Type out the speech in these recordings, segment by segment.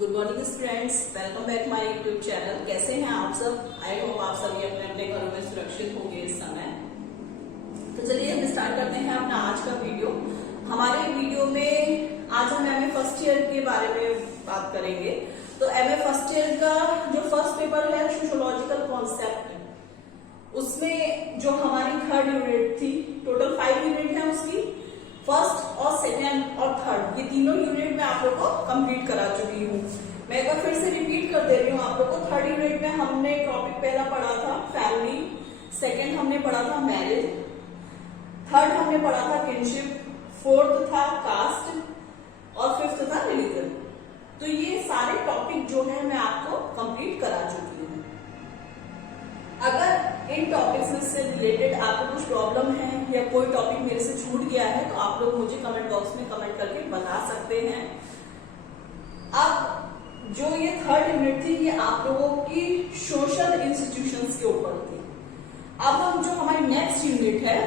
Good morning friends, welcome back my YouTube channel. कैसे हैं आप सब? आई होप आप सभी अपने अपने घरों में सुरक्षित होंगे इस समय। तो चलिए हम स्टार्ट करते हैं अपना आज का वीडियो। हमारे वीडियो में आज हम एमए फर्स्ट ईयर के बारे में बात करेंगे। तो एमए फर्स्ट ईयर का जो फर्स्ट पेपर है सोशियोलॉजिकल कॉन्सेप्ट, उसमें जो हमारी थर्ड यूनिट थी, टोटल 5 यूनिट है उसकी, फर्स्ट और सेकेंड और थर्ड, ये तीनों यूनिट में आप लोग को कंप्लीट करा चुकी हूँ। मैं एक बार फिर से रिपीट कर दे रही हूँ आप लोग को। थर्ड यूनिट में हमने टॉपिक पहला पढ़ा था फैमिली, सेकेंड हमने पढ़ा था मैरिज, थर्ड हमने पढ़ा था किनशिप, फोर्थ था कास्ट और फिफ्थ था रिलीजन। तो ये सारे टॉपिक जो है मैं आपको कंप्लीट करा चुकी हूँ। अगर इन टॉपिक्स से रिलेटेड आपको कुछ प्रॉब्लम है या कोई टॉपिक मेरे से छूट गया है तो आप लोग मुझे कमेंट बॉक्स में कमेंट करके बता सकते हैं। अब जो ये थर्ड यूनिट थी ये आप लोगों की सोशल इंस्टीट्यूशंस के ऊपर थी। अब हम जो हमारी नेक्स्ट यूनिट है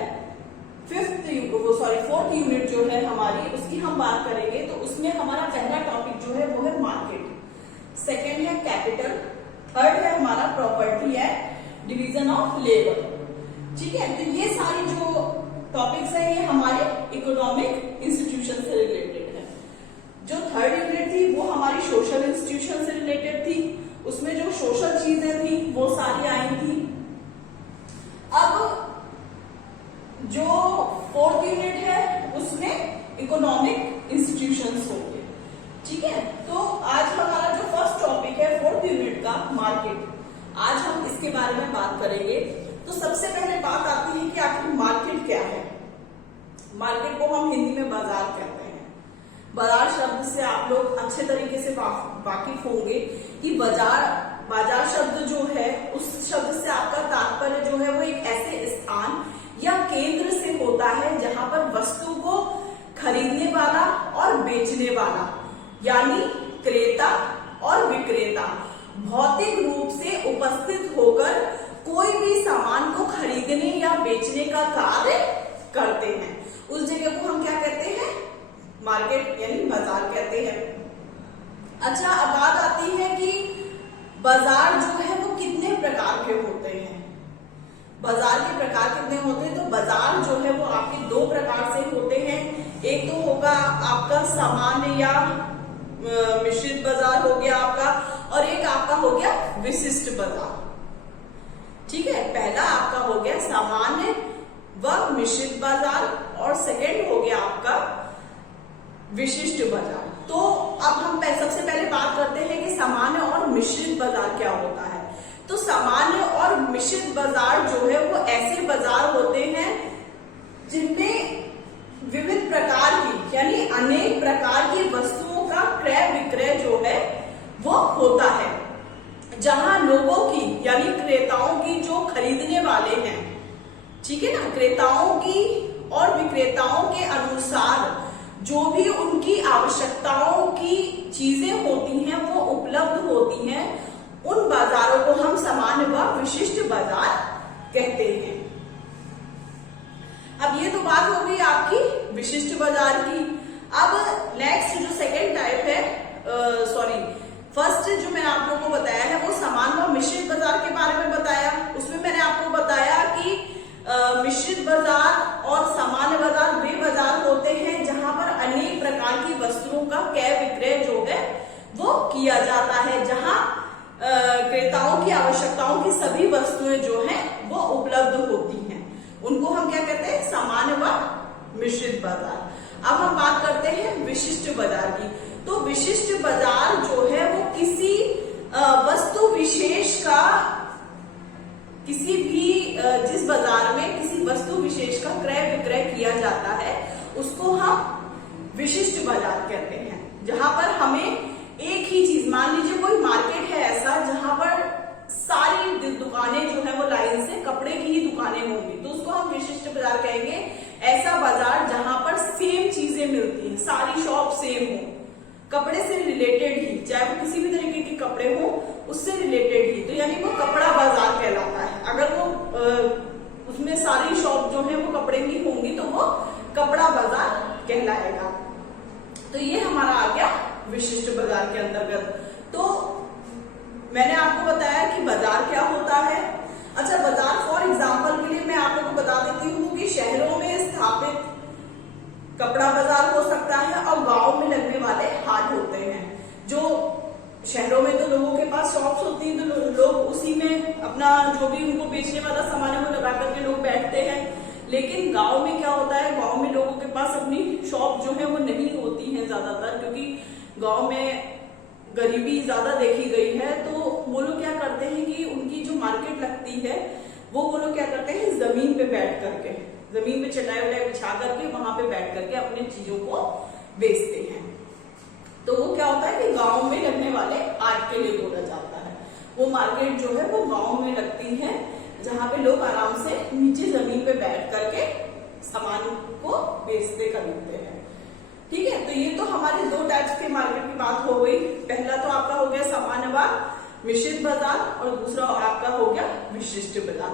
फोर्थ यूनिट जो है हमारी, उसकी हम बात करेंगे। तो उसमें हमारा पहला टॉपिक जो है वो है मार्केट, सेकेंड है कैपिटल, थर्ड है हमारा प्रॉपर्टी है डिवीजन ऑफ लेबर। ठीक है, तो ये सारी जो टॉपिक्स है ये हमारे इकोनॉमिक इंस्टीट्यूशन से रिलेटेड है। जो थर्ड यूनिट थी वो हमारी सोशल इंस्टीट्यूशन से रिलेटेड थी, उसमें जो सोशल चीजें थी वो सारी आई थी। अब जो फोर्थ यूनिट है उसमें इकोनॉमिक इंस्टीट्यूशंस होंगे। ठीक है, तो आज हमारा जो फर्स्ट टॉपिक है फोर्थ यूनिट का मार्केट, आज हम इसके बारे में बात करेंगे। तो सबसे पहले बात आती है कि आखिर मार्केट क्या है। मार्केट को हम हिंदी में बाजार कहते हैं। बाजार शब्द से आप लोग अच्छे तरीके से वाकिफ होंगे कि बाजार शब्द जो है उस शब्द से आपका तात्पर्य जो है वो एक ऐसे स्थान या केंद्र से होता है जहां पर वस्तु को खरीदने वाला और बेचने वाला यानी क्रेता और विक्रेता भौतिक रूप से उपस्थित होकर कोई भी सामान को खरीदने या बेचने का कार्य करते हैं। उस जगह को हम क्या कहते हैं? मार्केट यानी बाजार कहते हैं। अच्छा, अब बात आती है कि बाजार जो है वो कितने प्रकार के होते हैं। बाजार के प्रकार कितने होते हैं? तो बाजार जो है वो आपके 2 प्रकार से होते हैं। एक तो होगा आपका सामान्य या मिश्रित बाजार हो गया आपका, और एक आपका हो गया विशिष्ट बाजार। ठीक है, पहला आपका हो गया सामान्य व मिश्रित बाजार और सेकंड हो गया आपका विशिष्ट बाजार। तो अब हम सबसे पहले बात करते हैं कि सामान्य और मिश्रित बाजार क्या होता है। तो सामान्य और मिश्रित बाजार जो है वो ऐसे बाजार होते हैं जिनमें विविध प्रकार की यानी अनेक प्रकार की वस्तुओं का क्रय विक्रय जो है वो होता है, जहां लोगों की यानी क्रेताओं की जो खरीदने वाले हैं, ठीक है ना, क्रेताओं की और विक्रेताओं के अनुसार जो भी उनकी आवश्यकताओं की चीजें होती हैं वो उपलब्ध होती हैं, उन बाजारों को हम सामान्य व विशिष्ट बाजार कहते हैं। अब ये तो बात हो गई आपकी विशिष्ट बाजार की। अब नेक्स्ट जो सेकेंड टाइप है, फर्स्ट जो मैंने आप लोगों को बताया है वो सामान्य व मिश्रित बाजार के बारे में बताया। उसमें मैंने आपको बताया कि मिश्रित बाजार और सामान्य बाजार वे बाजार होते हैं जहां पर अनेक प्रकार की वस्तुओं का क्रय विक्रय जो है वो किया जाता है, जहां क्रेताओं की आवश्यकताओं की सभी वस्तुएं जो हैं वो उपलब्ध होती हैं। उनको हम क्या कहते हैं? सामान्य व मिश्रित बाजार। अब हम बात करते हैं विशिष्ट बाजार की। तो विशिष्ट बाजार जो है वो किसी वस्तु विशेष का किसी भी जिस बाजार में किसी वस्तु विशेष का क्रय विक्रय किया जाता है उसको हम विशिष्ट बाजार कहते हैं, जहां पर हमें एक ही चीज, मान लीजिए कोई मार्केट है ऐसा जहां पर सारी दुकानें जो है वो लाइन से कपड़े की ही दुकानें होंगी, तो उसको हम विशिष्ट बाजार कहेंगे। ऐसा बाजार जहां पर सेम चीजें मिलती हैं, सारी शॉप सेम हो, कपड़े से रिलेटेड ही, चाहे वो किसी भी तरीके के कपड़े हो उससे रिलेटेड ही, तो यानी वो कपड़ा बाजार कहलाता है। अगर वो उसमें सारी शॉप जो है वो कपड़े की होंगी तो वो कपड़ा बाजार कहलाएगा। तो ये हमारा आ गया विशिष्ट बाजार के अंतर्गत। तो मैंने आपको बताया कि बाजार क्या होता है। अच्छा, बाजार फॉर एग्जांपल के लिए मैं आप लोगों को बता देती हूँ कि शहरों में स्थापित कपड़ा बाजार हो सकता है और गांव में लगने वाले हाट होते हैं। जो शहरों में तो लोगों के पास शॉप्स होती हैं, तो लोग उसी में अपना जो भी उनको बेचने वाला सामान है वो लगा करके लोग बैठते हैं। लेकिन गांव में क्या होता है, गांव में लोगों के पास अपनी शॉप जो है वो नहीं होती है ज्यादातर, क्योंकि गांव में गरीबी ज्यादा देखी गई है। तो वो लोग क्या करते हैं कि उनकी जो मार्केट लगती है वो लोग क्या करते हैं, जमीन पे बैठ करके, जमीन पे चटाई वटाई बिछा करके वहां पे बैठ करके अपनी चीजों को बेचते हैं। तो वो क्या होता है कि गांव में लगने वाले हाट के लिए बोला जाता है। वो मार्केट जो है वो गांव में लगती है, जहां पे लोग आराम से नीचे जमीन पे बैठ करके सामान को बेचते खरीदते हैं। ठीक है, तो ये तो हमारे दो टाइप्स के मार्केट की बात हो गई। पहला तो आपका हो गया सामान्यतः मिश्रित बाजार और दूसरा आपका हो गया विशिष्ट बाजार।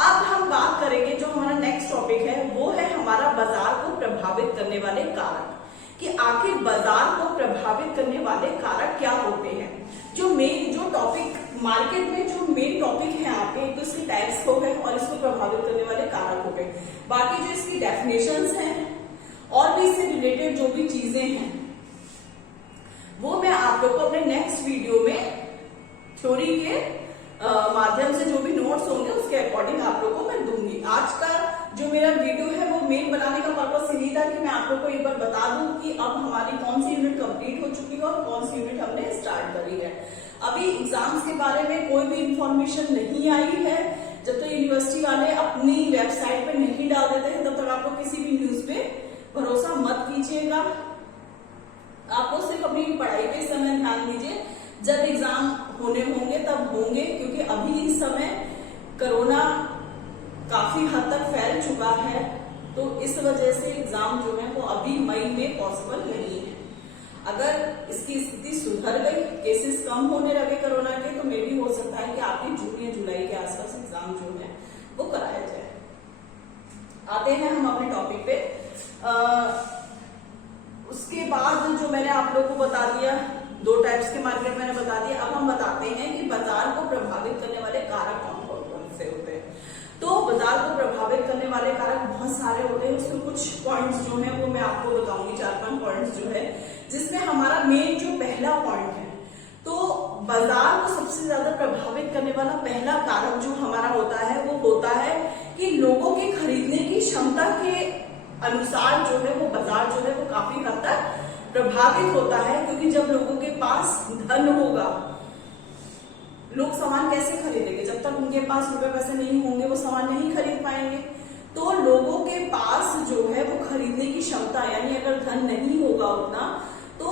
अब हम बात करेंगे, जो हमारा नेक्स्ट टॉपिक है वो है हमारा बाजार को प्रभावित करने वाले कारक, कि आखिर बाजार को प्रभावित करने वाले कारक क्या होते हैं। जो टॉपिक मार्केट में जो मेन टॉपिक है आपके, तो इसके टैक्स हो गए और इसको प्रभावित करने वाले कारक हो गए। बाकी जो इसकी डेफिनेशंस हैं और भी इससे रिलेटेड जो भी चीजें हैं वो मैं आप लोग को अपने नेक्स्ट वीडियो में थ्योरी के माध्यम से जो भी नोट्स होंगे उसके अकॉर्डिंग आप लोग को मैं दूंगी। आज का जो मेरा वीडियो है वो मेन बनाने का पर्पस यही था कि मैं आप लोग को एक बार बता दूं कि अब हमारी कौन सी यूनिट कंप्लीट हो चुकी है और कौन सी यूनिट हमने स्टार्ट करी है। अभी एग्जाम्स के बारे में कोई भी इंफॉर्मेशन नहीं आई है। जब तक यूनिवर्सिटी वाले अपनी वेबसाइट पे नहीं डाल देते हैं तब तक आप लोग किसी भी न्यूज पे भरोसा मत कीजिएगा। आप लोग सिर्फ अपनी पढ़ाई पे समय ध्यान दीजिए। जब एग्जाम होने होंगे तब होंगे, क्योंकि अभी इस समय कोरोना काफी हद तक फैल चुका है, तो इस वजह से एग्जाम जो है वो अभी मई में पॉसिबल नहीं है। अगर इसकी स्थिति सुधर गई, केसेस कम होने लगे कोरोना के, तो मे भी हो सकता है कि आपकी जून या जुलाई के आसपास एग्जाम जो है वो कराया जाए। आते हैं हम अपने टॉपिक पे। उसके बाद जो मैंने आप लोगों को बता दिया, दो टाइप्स के मार्केट मैंने बता दिया। अब हम बताते हैं कि बाजार को प्रभावित करने वाले कारक कौन कौन से होते हैं। तो बाजार को प्रभावित करने वाले कारक बहुत सारे होते हैं, उसमें कुछ पॉइंट्स जो है वो मैं आपको बताऊंगी, 4-5 पॉइंट्स जो है, जिसमें हमारा मेन जो पहला पॉइंट है, तो बाजार को सबसे ज्यादा प्रभावित करने वाला पहला कारक जो हमारा होता है वो होता है कि लोगों की खरीदने की क्षमता के अनुसार जो है वो बाजार जो है वो काफी हद तक प्रभावित होता है। क्योंकि जब लोगों के पास धन होगा, लोग सामान कैसे खरीदेंगे? जब तक उनके पास रुपए पैसे नहीं होंगे वो सामान नहीं खरीद पाएंगे। तो लोगों के पास जो है वो खरीदने की क्षमता, यानी अगर धन नहीं होगा उतना, तो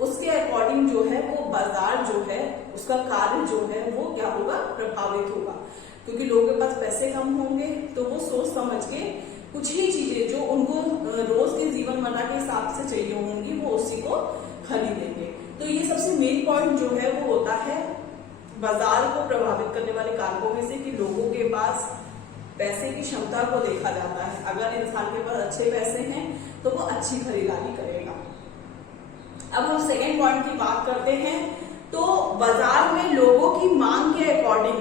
उसके अकॉर्डिंग जो है वो बाजार जो है उसका कार्य जो है वो क्या होगा, प्रभावित होगा। क्योंकि लोगों के पास पैसे कम होंगे तो वो सोच समझ के कुछ ही चीजें जो उनको रोज के जीवन मर्रा के हिसाब से चाहिए होंगी वो उसी को खरीदेंगे। तो ये सबसे मेन पॉइंट जो है वो होता है बाजार को प्रभावित करने वाले कारकों में से, कि लोगों के पास पैसे की क्षमता को देखा जाता है। अगर इंसान के पास अच्छे पैसे हैं तो वो अच्छी खरीदारी करेगा। अब हम सेकेंड पॉइंट की बात करते हैं। तो बाजार में लोगों की मांग के अकॉर्डिंग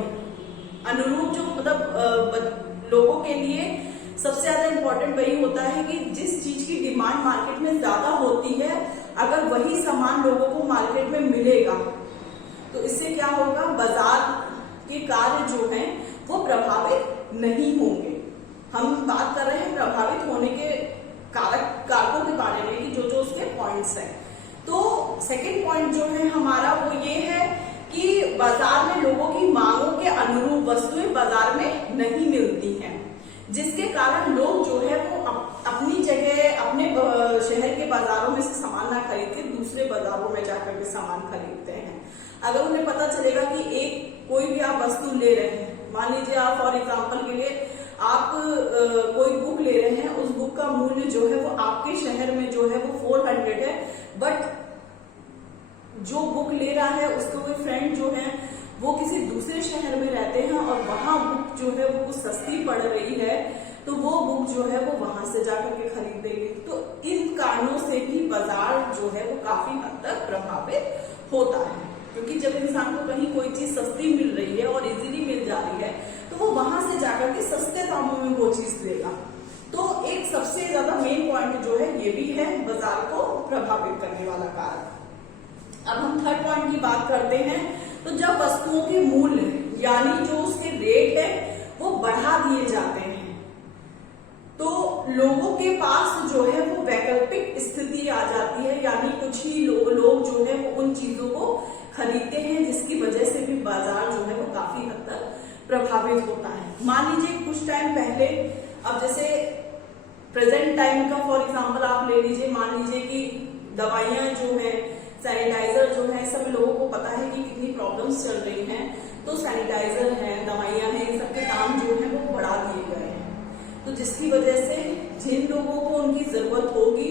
अनुरूप जो मतलब लोगों के लिए सबसे ज्यादा इंपॉर्टेंट वही होता है कि जिस चीज की डिमांड मार्केट में ज्यादा होती है, अगर वही सामान लोगों को मार्केट में मिलेगा तो इससे क्या होगा, बाजार के कार्य जो हैं वो प्रभावित नहीं होंगे। हम बात कर रहे हैं प्रभावित होने के कारकों के बारे में कि जो जो उसके पॉइंट्स हैं। तो सेकंड पॉइंट जो है हमारा वो ये है कि बाजार में लोगों की मांगों के अनुरूप वस्तुएं बाजार में नहीं मिलती हैं, जिसके कारण लोग जो है वो अपनी जगह अपने शहर के बाजारों में से सामान ना खरीद के दूसरे बाजारों में जाकर के सामान खरीदते हैं। अगर उन्हें पता चलेगा कि कोई भी आप वस्तु ले रहे हैं, मान लीजिए आप फॉर एग्जांपल के लिए आप कोई बुक ले रहे हैं, उस बुक का मूल्य जो है वो आपके शहर में जो है वो 400 है, बट जो बुक ले रहा है उसके कोई फ्रेंड जो है वो किसी दूसरे शहर में रहते हैं और वहां बुक जो है वो कुछ सस्ती पड़ रही है, तो वो बुक जो है वो वहां से जाकर के खरीदेंगे। तो इन कारणों से भी बाजार जो है वो काफी हद तक प्रभावित होता है, क्योंकि जब इंसान को कहीं कोई चीज सस्ती मिल रही है और इजीली मिल जा रही है तो वो वहां से जाकर के सस्ते दामों में वो चीज लेगा। तो एक सबसे ज्यादा मेन पॉइंट जो है ये भी है बाजार को प्रभावित करने वाला कारण। अब हम थर्ड पॉइंट की बात करते हैं, तो जब वस्तुओं के मूल्य यानी जो उसके रेट है वो बढ़ा दिए जाते हैं तो लोगों के पास जो है वो वैकल्पिक स्थिति आ जाती है, यानी कुछ ही लोग जो है वो उन चीजों को खरीदते हैं, जिसकी वजह से भी बाजार जो है वो काफी हद तक प्रभावित होता है। मान लीजिए कुछ टाइम पहले, अब जैसे प्रेजेंट टाइम का फॉर एग्जांपल आप ले लीजिए, मान लीजिए कि दवाइयां जो है, सैनिटाइजर जो है, सब लोगों को पता है कि कितनी प्रॉब्लम्स चल रही हैं, तो सैनिटाइजर है, दवाइयां हैं, इन सबके दाम जो है वो बढ़ा दिए गए हैं। तो जिसकी वजह से जिन लोगों को उनकी जरूरत होगी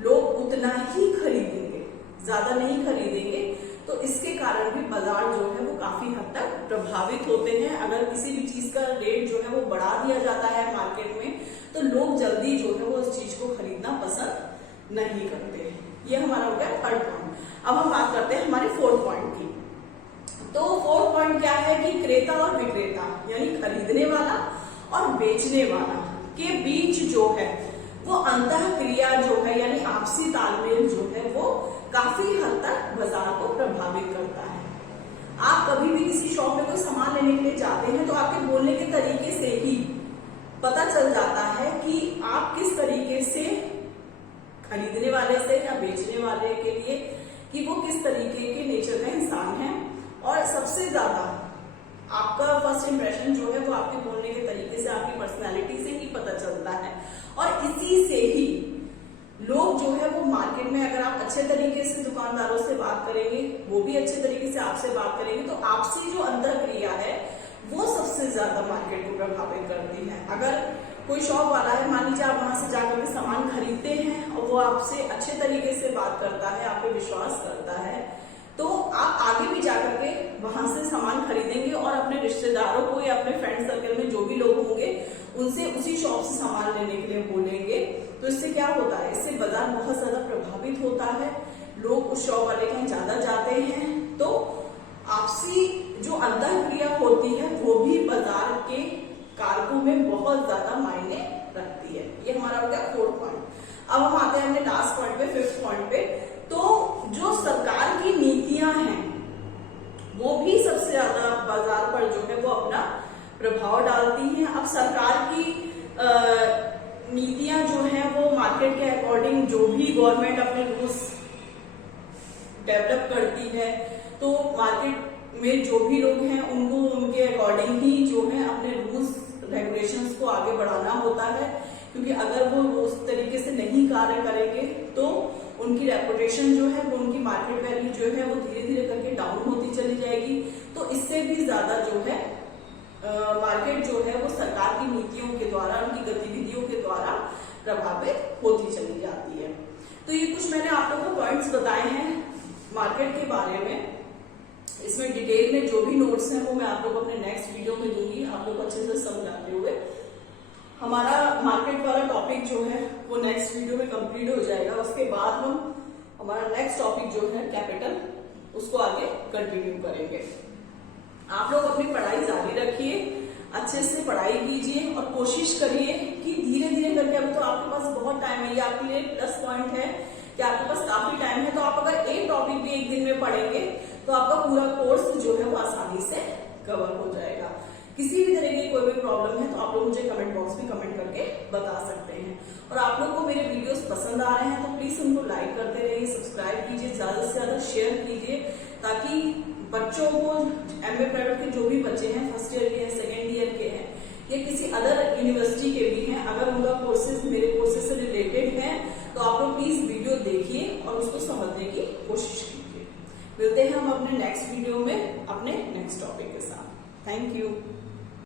लोग उतना ही खरीदेंगे, ज्यादा नहीं खरीदेंगे। तो इसके कारण भी बाजार जो है वो काफी हद तक प्रभावित होते हैं। अगर किसी भी चीज का रेट जो है वो बढ़ा दिया जाता है मार्केट में तो लोग जल्दी जो है वो उस चीज को खरीदना पसंद नहीं करते। ये हमारा हो गया थर्ड पॉइंट। अब हम बात करते हैं हमारे फोर्थ पॉइंट की। तो फोर्थ पॉइंट क्या है कि क्रेता और विक्रेता यानी खरीदने वाला और बेचने वाला के बीच जो है वो अंतः क्रिया जो है यानी आपसी तालमेल जो है वो काफी हद तक बाजार को प्रभावित करता है। आप कभी भी किसी शॉप में कोई सामान लेने के लिए जाते हैं तो आपके बोलने के तरीके से ही पता चल जाता है कि आप किस तरीके से खरीदने वाले से या बेचने वाले के लिए कि वो किस तरीके के नेचर का इंसान है। और सबसे ज्यादा आपका फर्स्ट इंप्रेशन जो है वो आपके बोलने के तरीके से, आपकी पर्सनैलिटी से ही पता चलता है। और इसी से ही लोग जो है वो मार्केट में, अगर आप अच्छे तरीके से दुकानदारों से बात करेंगे, वो भी अच्छे तरीके से आपसे बात करेंगे, तो आपसी जो अंतर क्रिया है वो सबसे ज्यादा मार्केट को प्रभावित करती है। अगर कोई शॉप वाला है, मान लीजिए आप वहां से जाकर के सामान खरीदते हैं और वो आपसे अच्छे तरीके से बात करता है, आप पे विश्वास करता है, तो आप आगे भी जाकर के वहां से सामान खरीदेंगे और अपने रिश्तेदारों को या अपने फ्रेंड सर्कल में जो भी लोग होंगे उनसे उसी शॉप से सामान लेने के लिए बोलेंगे। तो इससे क्या होता है, इससे बाजार बहुत ज्यादा प्रभावित होता है। लोग उस शॉप वाले के यहाँ ज्यादा जाते हैं, तो आपसी जो अंतर क्रिया होती है वो भी बाजार के कारकों में बहुत ज्यादा मायने रखती है। ये हमारा हो गया फोर्थ पॉइंट। अब हम आते हैं अपने लास्ट पॉइंट पे, फिफ्थ पॉइंट पे। तो जो सरकार की नीतियां हैं वो भी सबसे ज्यादा बाजार पर जो है वो अपना प्रभाव डालती हैं। अब सरकार की नीतियां जो है वो मार्केट के अकॉर्डिंग, जो भी गवर्नमेंट अपने रूल्स डेवलप करती है तो मार्केट में जो भी लोग हैं उनको उनके अकॉर्डिंग ही जो है अपने रूल्स रेगुलेशंस को आगे बढ़ाना होता है। क्योंकि अगर वो उस तरीके से नहीं कार्य करेंगे तो उनकी रेपुटेशन जो है वो, उनकी मार्केट वैल्यू जो है वो धीरे धीरे करके डाउन होती चली जाएगी। तो इससे भी ज्यादा जो है मार्केट जो है वो सरकार की नीतियों के द्वारा, उनकी गतिविधियों के द्वारा प्रभावित होती चली जाती है। तो ये कुछ मैंने आप लोगों को पॉइंट्स बताए हैं मार्केट के बारे में। इसमें डिटेल में जो भी नोट्स हैं वो मैं आप लोग अपने नेक्स्ट वीडियो में दूंगी, आप लोग अच्छे से समझाते हुए। हमारा मार्केट वाला टॉपिक जो है वो नेक्स्ट वीडियो में कंप्लीट हो जाएगा। उसके बाद हम हमारा नेक्स्ट टॉपिक जो है कैपिटल, उसको आगे कंटिन्यू करेंगे। आप लोग अपनी पढ़ाई जारी रखिए, अच्छे से पढ़ाई कीजिए और कोशिश करिए कि धीरे धीरे करके, अभी तो आपके पास बहुत टाइम है, ये आपके लिए प्लस पॉइंट है कि आपके पास काफी टाइम है। तो आप अगर एक टॉपिक भी एक दिन में पढ़ेंगे तो आपका पूरा कोर्स जो है वो आसानी से कवर हो जाएगा। किसी भी तरह की कोई भी प्रॉब्लम है तो आप लोग मुझे कमेंट बॉक्स में कमेंट करके बता सकते हैं। और आप लोग को मेरे वीडियोस पसंद आ रहे हैं तो प्लीज उनको लाइक करते रहिए, सब्सक्राइब कीजिए, ज्यादा से ज्यादा शेयर कीजिए, ताकि बच्चों को, एमए प्राइवेट के जो भी बच्चे हैं, फर्स्ट ईयर के हैं, सेकेंड ईयर के हैं या किसी अदर यूनिवर्सिटी के भी हैं, अगर उनका कोर्सेज मेरे कोर्सेज से रिलेटेड है तो आप लोग प्लीज वीडियो देखिए और उसको समझने की कोशिश कीजिए। मिलते हैं हम अपने नेक्स्ट वीडियो में अपने नेक्स्ट टॉपिक के साथ। Thank you.